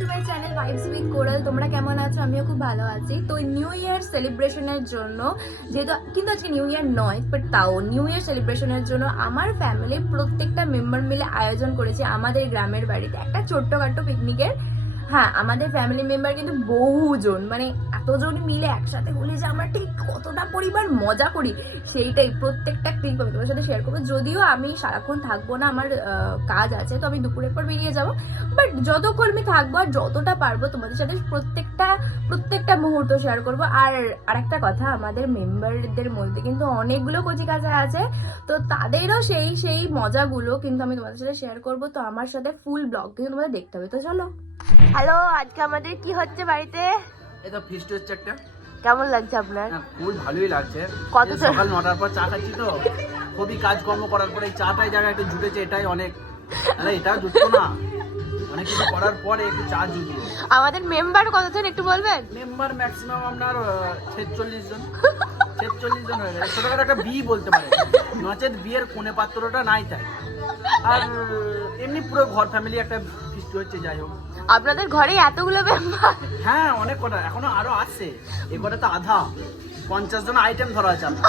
To my channel vibes with Coral তোমরা কেমন আছো? আমিও খুব ভালো আছি। তো নিউ ইয়ার সেলিব্রেশনের জন্য, যেহেতু কিন্তু আজকে নিউ ইয়ার নয় বাট তাও নিউ ইয়ার সেলিব্রেশনের জন্য আমার ফ্যামিলি প্রত্যেকটা মেম্বার মিলে আয়োজন করেছে আমাদের গ্রামের বাড়িতে। একটা ছোট্টখাটো পিকনিকের হ্যাঁ আমাদের ফ্যামিলি মেম্বার কিন্তু বহুজন। মানে এতজন মিলে একসাথে হলে যে আমরা ঠিক কতটা পরিমাণ মজা করি, সেইটাই প্রত্যেকটা ক্লিপ আমি তোমার সাথে শেয়ার করব। যদিও আমি সারাক্ষণ থাকব না, আমার কাজ আছে, তো আমি দুপুরের পর বেরিয়ে যাব। বাট যতক্ষণ আমি থাকব আর যতটা পারব, তোমাদের সাথে প্রত্যেকটা প্রত্যেকটা মুহূর্ত শেয়ার করব। আর আরেকটা কথা, আমাদের মেম্বারদের মধ্যে কিন্তু অনেকগুলো কচি কাজা আছে, তো তাদেরও সেই সেই মজাগুলো কিন্তু আমি তোমাদের সাথে শেয়ার করব। তো আমার সাথে ফুল ব্লগ কিন্তু তোমাদের দেখতে হবে। তো চলো। হ্যালো আজকে আমাদের কি হচ্ছে বাড়িতে? এই তো ফিস্ট হচ্ছে একটা। কেমন লাগছে আপনার? খুব ভালোই লাগছে। কত সকাল নটার পর চা খাচ্ছি তো। খুবই কাজকর্ম করার পরে এই চাটাই জায়গায় একটু জুটেছে এটাই অনেক। আরে এটা জুটতো না। অনেক কিছু করার পরে একটু চা জুটলো। আমাদের মেম্বার কতজন একটু বলবেন? মেম্বার ম্যাক্সিমাম আপনার ছেচল্লিশ জন। ছেচল্লিশ জন হয়ে গেছে। ছোটখাটো একটা বি বলতে পারে। নচেত বিয়ের কোণে পাত্রটা নাই তাই। আর এমনি পুরো ঘর ফ্যামিলি একটা ফিস্ট হচ্ছে যাই হোক। আপনাদের ঘরে এতগুলো মেম্বার হ্যাঁ অনেক কটা। এখনও আরও আছে। এ কটা তো আধা। পঞ্চাশ জন আইটেম ধরা আছে আমার।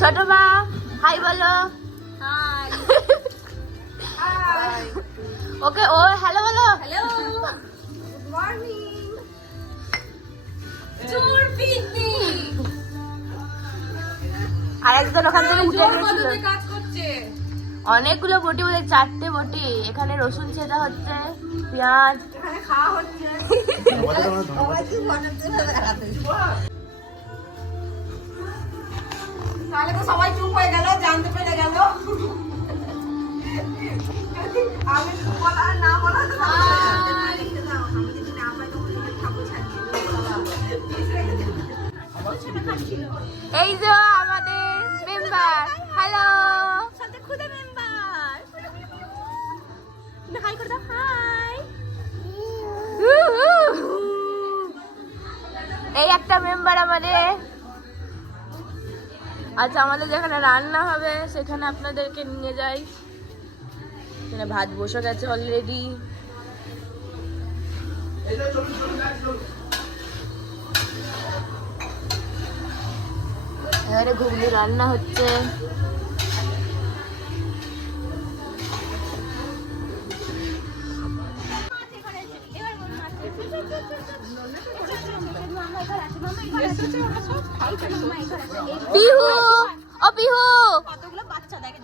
ছোট মা হাই বলো। ওকে ও হ্যালো আর একজন ওখান থেকে উঠে গেছিল অনেকগুলো বটি বলে চারটে বটি। এখানে রসুন ছেঁচা হচ্ছে পেঁয়াজ। তাহলে তো সবাই চুপ হয়ে গেল জানতে পেরে গেল। আমি বলা না বলা তো আমি যদি না। পাই তখন নিজের ঠাকুর এই যে আমাদের মেম্বার হ্যালো সাথে খুদে মেম্বার হাই করে দাও হাই। এই একটা মেম্বার আমাদের। আচ্ছা আমাদের যেখানে রান্না হবে সেখানে আপনাদেরকে নিয়ে যাই। এখানে ভাত বসে গেছে অলরেডি এবারে ঘুগনি রান্না হচ্ছে। পিহু! ও পিহু!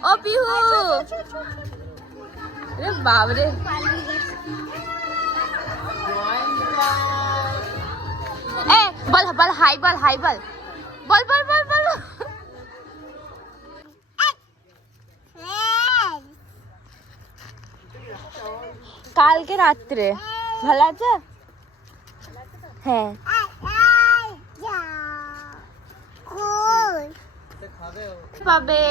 ও পিহু! রে বল বল, হাই বল হাই বল। বল বল বল বল। কালকে রাত্রে। ভালো আছে? হ্যাঁ। পাবে।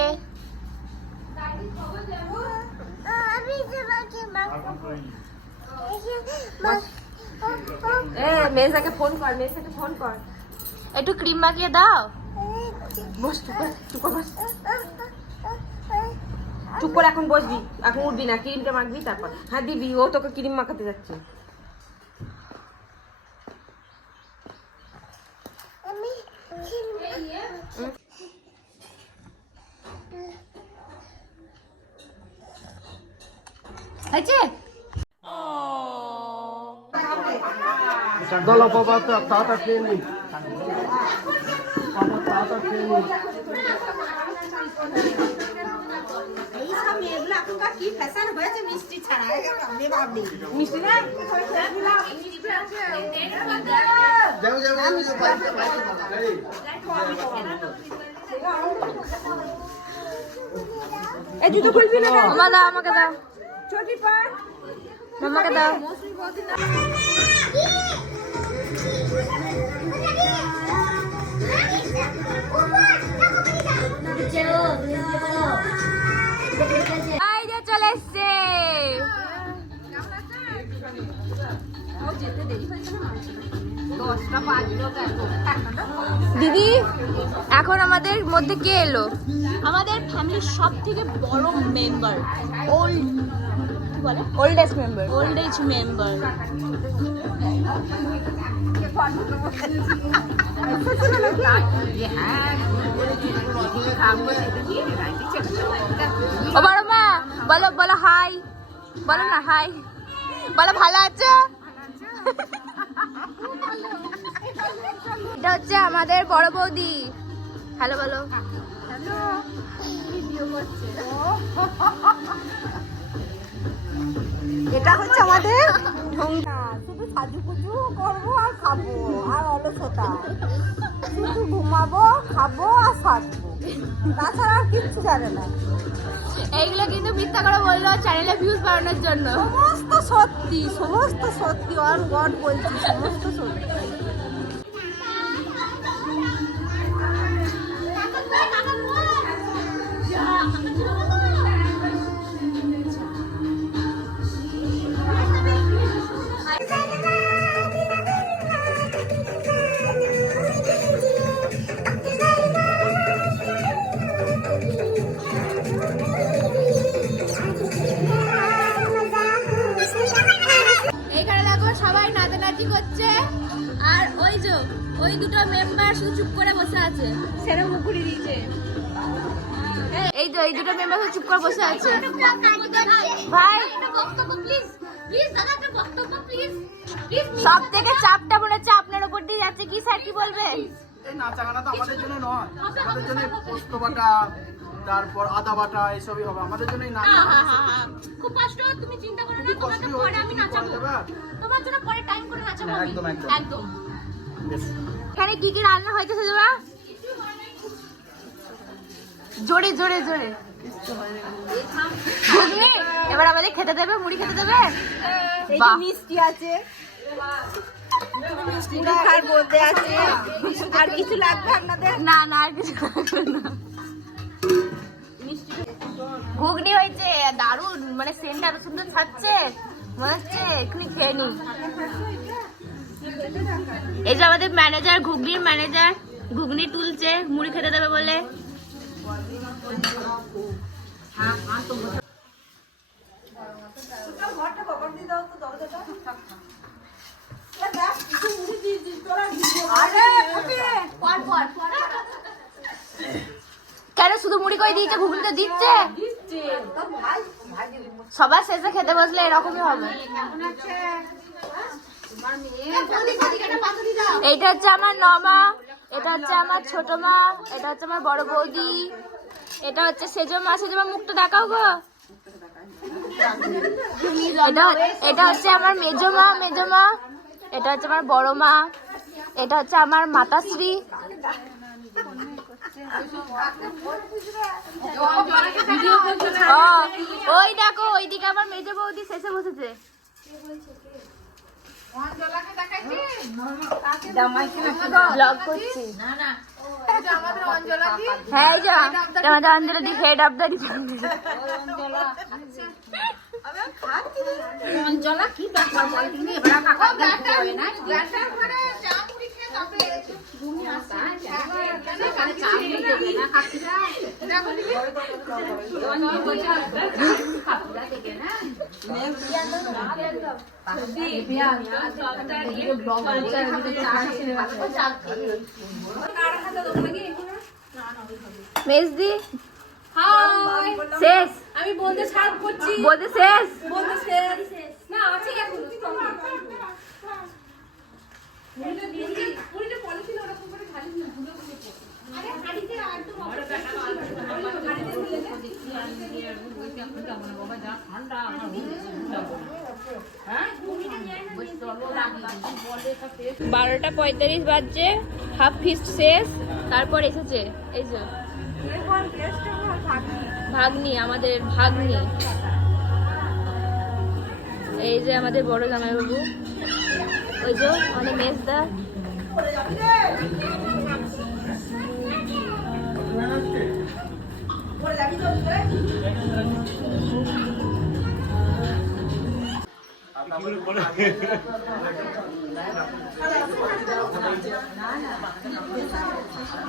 মেজাকে ফোন কর মেজাকে ফোন কর। একটু ক্রিম মাখিয়ে দাও। বস চুপ চুপ বস। চুপ করে এখন বসবি এখন উঠবি না ক্রিমটা মাখবি তারপর। হ্যাঁ দিবি ও তোকে ক্রিম মাখাতে যাচ্ছে। হয়েছে? দল বাবা তো মিষ্টি ছাড়া মিষ্টি না যাও যাও এই জুতো খুলবি না মামা দাও আমাকে দাও। ছোটি পা মামাকে দাও। দিদি এখন আমাদের মধ্যে কে এলো? আমাদের ফ্যামিলির সব থেকে বড় মেম্বার ওল্ড বলে? Oldest member old age member ও বড় মা বলো বলো হাই বলো না হাই বলো ভালো আছো? এটা হচ্ছে আমাদের বড় বৌদি। হ্যালো বলো। এটা হচ্ছে আমাদের ঢোঙ্গা শুধু সাজুগুজু করব আর খাব আর অলসতা। শুধু ঘুমাবো খাব আর সাজবো। তাছাড়া আর কিচ্ছু জানে না। এইগুলো কিন্তু মিথ্যা করে বলল চ্যানেলে ভিউজ বাড়ানোর জন্য। সমস্ত সত্যি সমস্ত সত্যি অন গড বলছি সমস্ত সত্যি। নাচানাচি করছে? আর ওই যে ওই দুটো মেম্বার শুধু চুপ করে বসে আছে। সেটা মুখুরি দিয়েছে। এই তো এই দুটো মেম্বার চুপ করে বসে আছে। ভাই। সব থেকে চাপটা মনে হচ্ছে আপনার উপর দিয়ে যাচ্ছে কি স্যার কি বলবে এই নাচা গানা তো আমাদের জন্য নয়। আমাদের জন্য পোস্ত বাটা তারপর আদা বাটা এসবই হবে। আমাদের জন্য এই নাচ খুব কষ্ট তুমি চিন্তা করো না তোমাকে পরে আমি নাচাবো। তোমার জন্য পরে টাইম করে নাচাবো হ্যাঁ, আমি। একদম, একদম। একদম। এখানে কি কি রান্না হয়েছে সেজমা জোরে জোরে জোরে। ঘুগনি? এবার আমাদের খেতে দেবে মুড়ি খেতে দেবে? এই মিষ্টি আছে। মিষ্টি খার বলতে আছে। আর কিছু লাগবে আপনাদের? না না আর কিছু লাগবে না। ঘুগনি হয়েছে দারুণ মানে সেন্ট এত সুন্দর ছাড়ছে, মনে হচ্ছে এক্ষুনি খেয়ে নি এই যে আমাদের ম্যানেজার ঘুগনির ম্যানেজার ঘুগনি তুলছে, মুড়ি খেতে দেবে বলে। শুধু মুড়ি করে দিয়েছে, ঘুগনি তো দিচ্ছে। সবার শেষে খেতে বসলে এরকমই হবে। এইটা হচ্ছে আমার নমা, এটা হচ্ছে আমার ছোট মা, এটা হচ্ছে আমার বড় বৌদি, এটা হচ্ছে সেজো মা। সেজো মা, মুখটা দেখাও গো। এটা এটা হচ্ছে আমার মেজো মা মেজো মা। এটা হচ্ছে আমার বড় মা। এটা হচ্ছে আমার মাতাশ্রী। ওই দেখো ওইদিকে আমার মেজো বৌদি শেষে বসেছে। ব্লগ করছি। হ্যাঁ এই যে আমাদের অঞ্জলি হেড অফ দ্য মেজদি। শেষ। আমি বলতে করছি। বলতে শেষ। বলতে শেষ। না আছে এখন? বারোটা পঁয়তাল্লিশ বাজছে হাফ ফিস্ট শেষ তারপর এসেছে এই যে। ভাগ্নি আমাদের ভাগ্নি। এই যে আমাদের বড় জামাইবাবু। ওই যে আমাদের মেজদা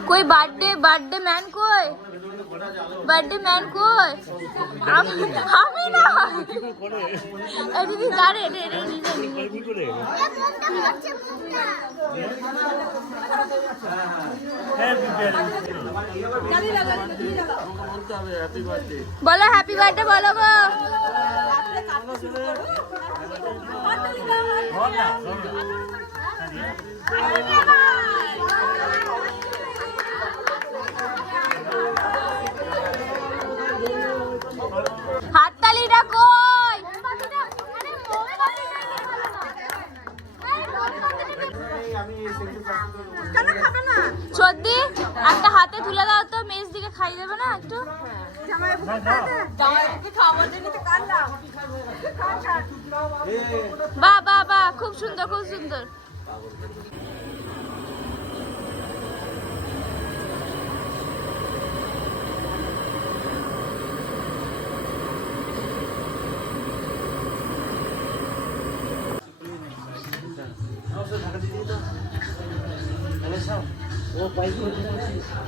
কই বার্থডে বার্থডে ম্যান কই বার্থডে ম্যান কই? আমি না। এই দিদি জানে এটা নিজে বলো হ্যাপি বার্থডে বলো গো। হাততালিটা হাতে তুলে দাও তো, মেজ দিকে খাই দেবে না একটু? বাহ বাহ বাহ, খুব সুন্দর খুব সুন্দর।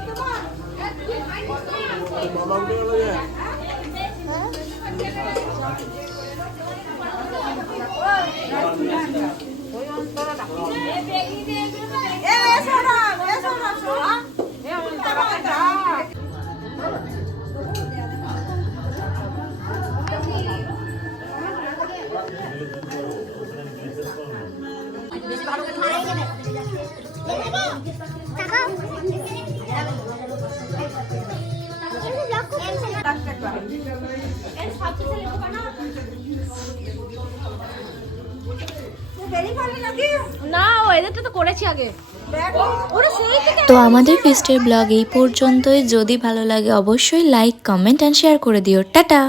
কোথায় ছিলি গো এবিবি আনন্দ রিপোর্টার না তো করেছি আগে। ওরা সেই থেকে তো আমাদের ফেস্টের ব্লগ এই পর্যন্তই। যদি ভালো লাগে অবশ্যই লাইক কমেন্ট অ্যান্ড শেয়ার করে দিও। টাটা!